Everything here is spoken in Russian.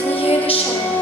з однією душою